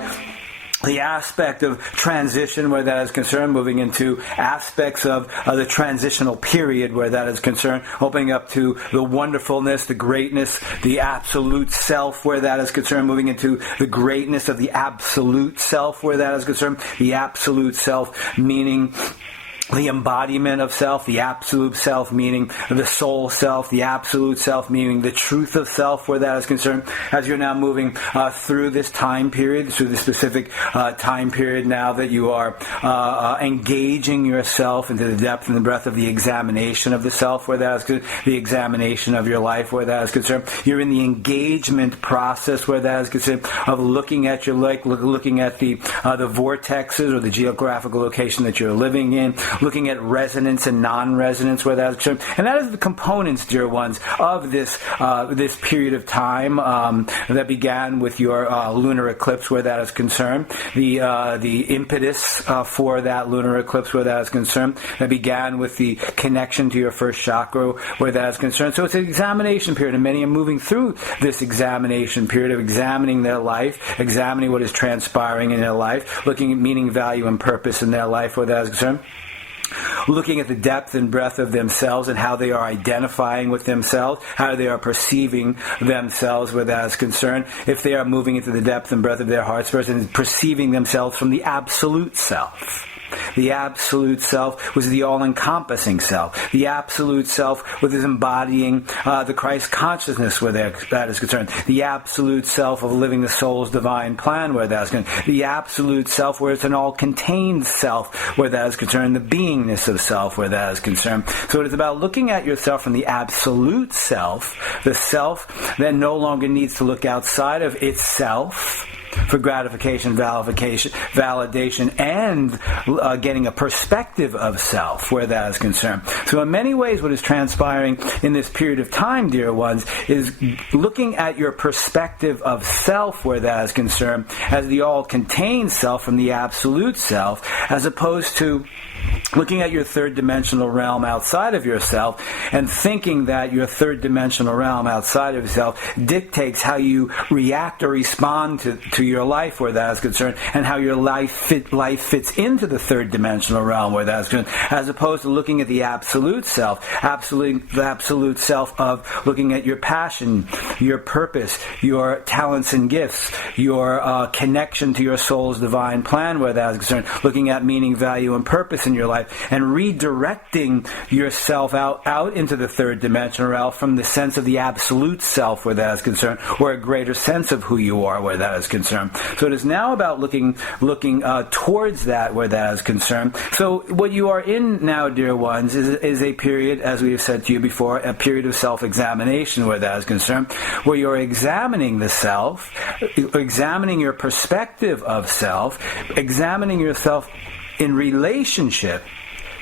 into the aspect of transition where that is concerned, moving into aspects of the transitional period where that is concerned, opening up to the wonderfulness, the greatness, the absolute self where that is concerned, moving into the greatness of the absolute self where that is concerned, the absolute self meaning the embodiment of self, the absolute self meaning the soul self, the absolute self meaning the truth of self where that is concerned. As you're now moving through this time period, through the specific time period now that you are engaging yourself into the depth and the breadth of the examination of the self where that is concerned, the examination of your life where that is concerned. You're in the engagement process where that is concerned, of looking at your life, looking at the vortexes or the geographical location that you're living in, looking at resonance and non-resonance where that is concerned. And that is the components, dear ones, of this period of time that began with your lunar eclipse where that is concerned. The impetus for that lunar eclipse where that is concerned, that began with the connection to your first chakra where that is concerned. So it's an examination period, and many are moving through this examination period of examining their life, examining what is transpiring in their life, looking at meaning, value, and purpose in their life where that is concerned. Looking at the depth and breadth of themselves and how they are identifying with themselves, how they are perceiving themselves where that is concerned, if they are moving into the depth and breadth of their hearts first and perceiving themselves from the absolute self. The absolute self was the all-encompassing self. The absolute self was embodying the Christ consciousness where that is concerned. The absolute self of living the soul's divine plan where that is concerned. The absolute self where it's an all-contained self where that is concerned. The beingness of self where that is concerned. So it is about looking at yourself from the absolute self, the self that no longer needs to look outside of itself for gratification, validation, and getting a perspective of self where that is concerned. So in many ways what is transpiring in this period of time, dear ones, is looking at your perspective of self where that is concerned as the all-contained self from the absolute self, as opposed to looking at your third dimensional realm outside of yourself and thinking that your third dimensional realm outside of yourself dictates how you react or respond to your life where that is concerned, and how your life fits into the third dimensional realm where that is concerned, as opposed to looking at the absolute self, the absolute self of looking at your passion, your purpose, your talents and gifts, your connection to your soul's divine plan where that is concerned, looking at meaning, value, and purpose in your life, and redirecting yourself out into the third dimensional realm from the sense of the absolute self where that is concerned, or a greater sense of who you are where that is concerned. So it is now about looking towards that where that is concerned. So what you are in now, dear ones, is a period, as we have said to you before, a period of self-examination where that is concerned, where you're examining the self, examining your perspective of self, examining yourself in relationship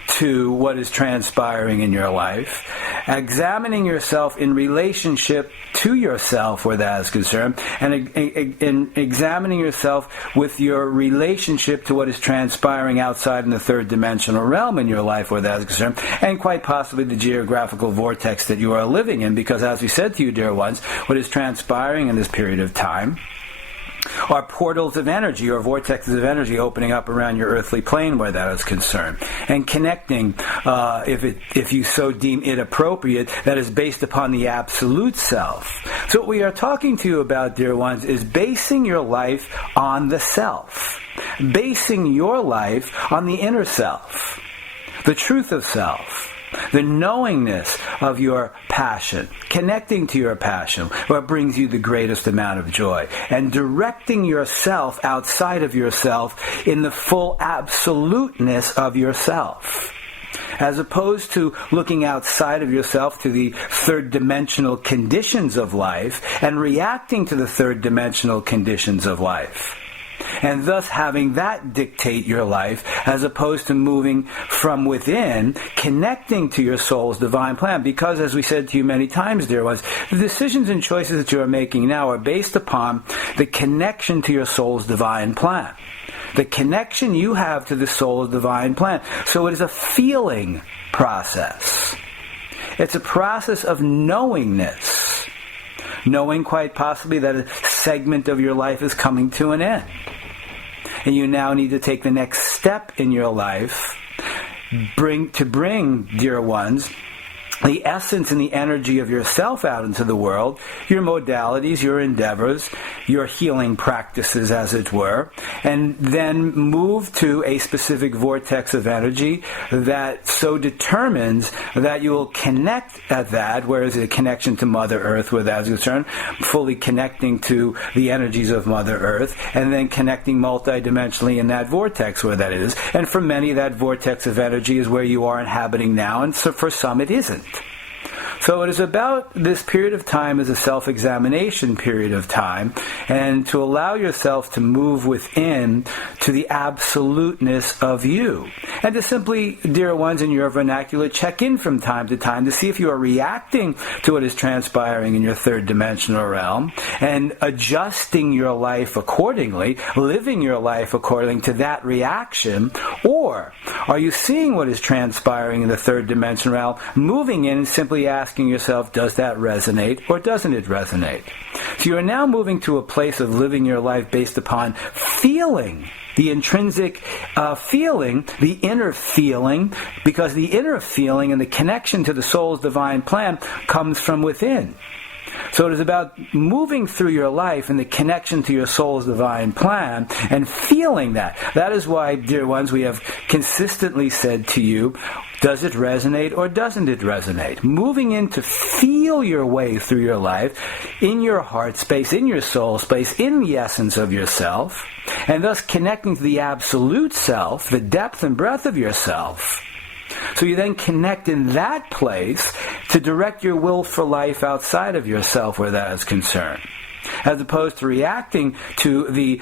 to what is transpiring in your life, examining yourself in relationship to yourself where that is concerned, and examining yourself with your relationship to what is transpiring outside in the third dimensional realm in your life where that is concerned, and quite possibly the geographical vortex that you are living in, because as we said to you, dear ones, what is transpiring in this period of time are portals of energy or vortexes of energy opening up around your earthly plane where that is concerned, and connecting, if you so deem it appropriate, that is based upon the absolute self. So what we are talking to you about, dear ones, is basing your life on the self, basing your life on the inner self, the truth of self, the knowingness of your passion, connecting to your passion, what brings you the greatest amount of joy, and directing yourself outside of yourself in the full absoluteness of yourself, as opposed to looking outside of yourself to the third dimensional conditions of life and reacting to the third dimensional conditions of life, and thus having that dictate your life, as opposed to moving from within, connecting to your soul's divine plan. Because, as we said to you many times, dear ones, the decisions and choices that you are making now are based upon the connection to your soul's divine plan, the connection you have to the soul's divine plan. So it is a feeling process. It's a process of knowingness, knowing quite possibly that a segment of your life is coming to an end. and you now need to take the next step in your life, bring, dear ones, the essence and the energy of yourself out into the world, your modalities, your endeavors, your healing practices, as it were, and then move to a specific vortex of energy that so determines that you will connect at that, whereas a connection to Mother Earth, where that is concerned, fully connecting to the energies of Mother Earth, and then connecting multidimensionally in that vortex where that is. And for many, that vortex of energy is where you are inhabiting now, and so for some it isn't. So it is about this period of time as a self-examination period of time, and to allow yourself to move within to the absoluteness of you. And to simply, dear ones, in your vernacular, check in from time to time to see if you are reacting to what is transpiring in your third dimensional realm and adjusting your life accordingly, living your life according to that reaction, or are you seeing what is transpiring in the third dimensional realm, moving in and simply asking yourself, does that resonate or doesn't it resonate? So you are now moving to a place of living your life based upon feeling, the intrinsic feeling, the inner feeling, because the inner feeling and the connection to the soul's divine plan comes from within. So it is about moving through your life and the connection to your soul's divine plan and feeling that. That is why, dear ones, we have consistently said to you, does it resonate or doesn't it resonate? Moving in to feel your way through your life, in your heart space, in your soul space, in the essence of yourself, and thus connecting to the absolute self, the depth and breadth of yourself. So you then connect in that place to direct your will for life outside of yourself where that is concerned, as opposed to reacting to the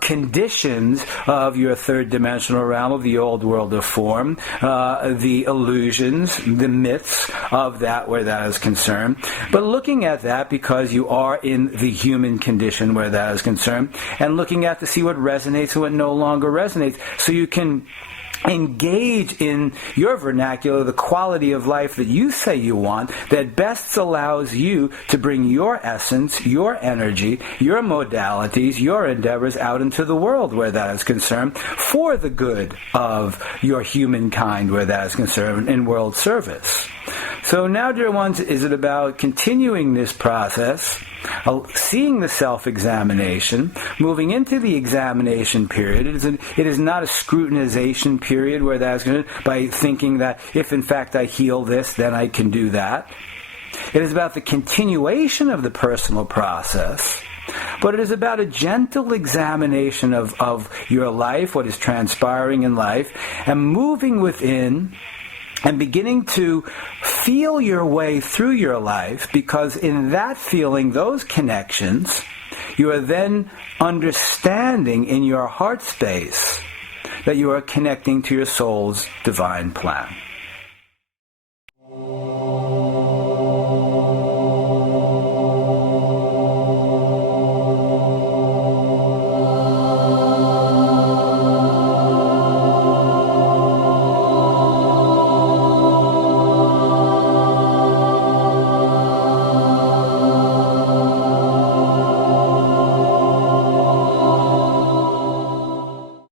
conditions of your third dimensional realm, of the old world of form, the illusions, the myths of that where that is concerned. But looking at that because you are in the human condition where that is concerned, and looking at to see what resonates and what no longer resonates, so you can engage in your vernacular the quality of life that you say you want, that best allows you to bring your essence, your energy, your modalities, your endeavors out into the world where that is concerned, for the good of your humankind where that is concerned, in world service. So now, dear ones, is it about continuing this process, seeing the self-examination, moving into the examination period. It is not a scrutinization period where that is going to, by thinking that if in fact I heal this, then I can do that. It is about the continuation of the personal process, but it is about a gentle examination of your life, what is transpiring in life, and moving within and beginning to feel your way through your life, because in that feeling, those connections, you are then understanding in your heart space that you are connecting to your soul's divine plan.